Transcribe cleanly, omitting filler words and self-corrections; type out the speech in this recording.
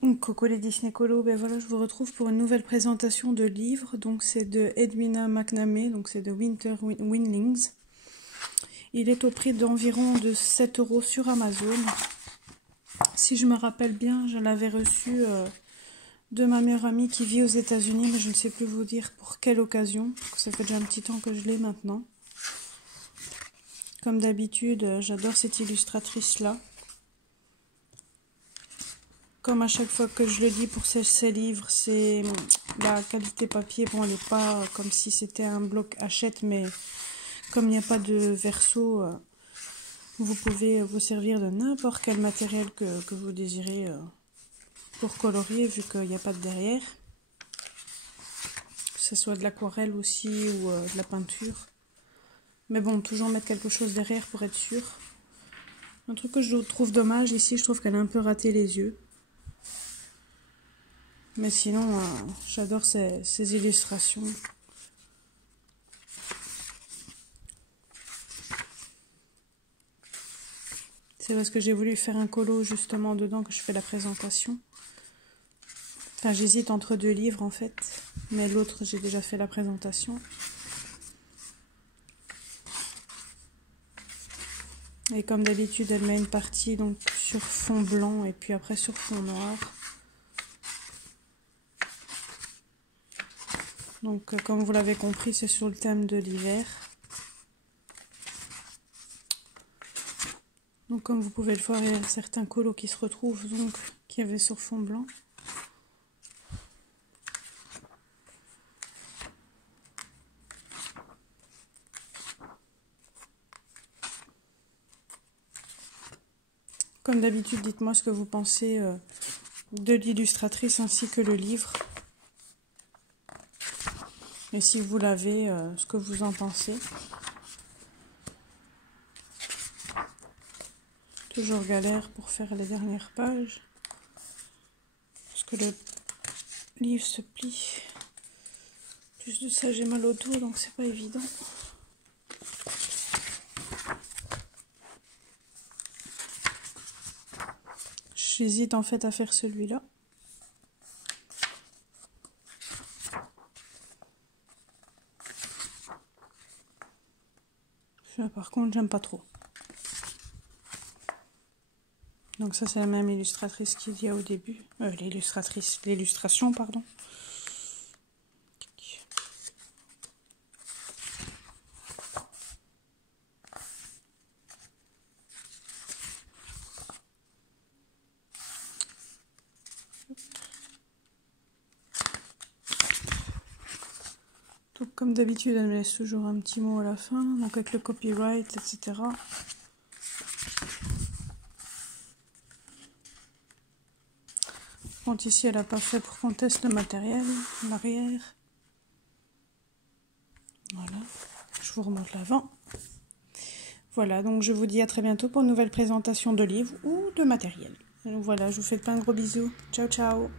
Coucou les Disney Colo, ben voilà, je vous retrouve pour une nouvelle présentation de livre. Donc c'est de Edwina McNamee, donc c'est de Winter Windlings. Il est au prix d'environ de 7 € sur Amazon. Si je me rappelle bien, je l'avais reçu de ma meilleure amie qui vit aux États-Unis, mais je ne sais plus vous dire pour quelle occasion. Ça fait déjà un petit temps que je l'ai maintenant. Comme d'habitude, j'adore cette illustratrice-là. Comme à chaque fois que je le dis pour ces livres, c'est la qualité papier. Bon, elle n'est pas comme si c'était un bloc Hachette, mais comme il n'y a pas de verso, vous pouvez vous servir de n'importe quel matériel que vous désirez pour colorier, vu qu'il n'y a pas de derrière. Que ce soit de l'aquarelle aussi ou de la peinture. Mais bon, toujours mettre quelque chose derrière pour être sûr. Un truc que je trouve dommage ici, je trouve qu'elle a un peu raté les yeux. Mais sinon, j'adore ces illustrations. C'est parce que j'ai voulu faire un colo justement dedans que je fais la présentation. Enfin, j'hésite entre deux livres en fait. Mais l'autre, j'ai déjà fait la présentation. Et comme d'habitude, elle met une partie donc sur fond blanc et puis après sur fond noir. Donc, comme vous l'avez compris, c'est sur le thème de l'hiver. Donc, comme vous pouvez le voir, il y a certains colos qui se retrouvent, donc, qui avaient sur fond blanc. Comme d'habitude, dites-moi ce que vous pensez de l'illustratrice ainsi que le livre. Et si vous l'avez, ce que vous en pensez. Toujours galère pour faire les dernières pages. Parce que le livre se plie. Plus de ça, j'ai mal au dos, donc c'est pas évident. J'hésite en fait à faire celui-là. Là, par contre, j'aime pas trop. Donc ça, c'est la même illustratrice qu'il y a au début. L'illustration, pardon. Donc, comme d'habitude, elle me laisse toujours un petit mot à la fin, donc avec le copyright, etc. Bon, ici, elle n'a pas fait pour qu'on teste le matériel, l'arrière. Voilà, je vous remonte l'avant. Voilà, donc je vous dis à très bientôt pour une nouvelle présentation de livres ou de matériel. Donc voilà, je vous fais plein de gros bisous. Ciao, ciao!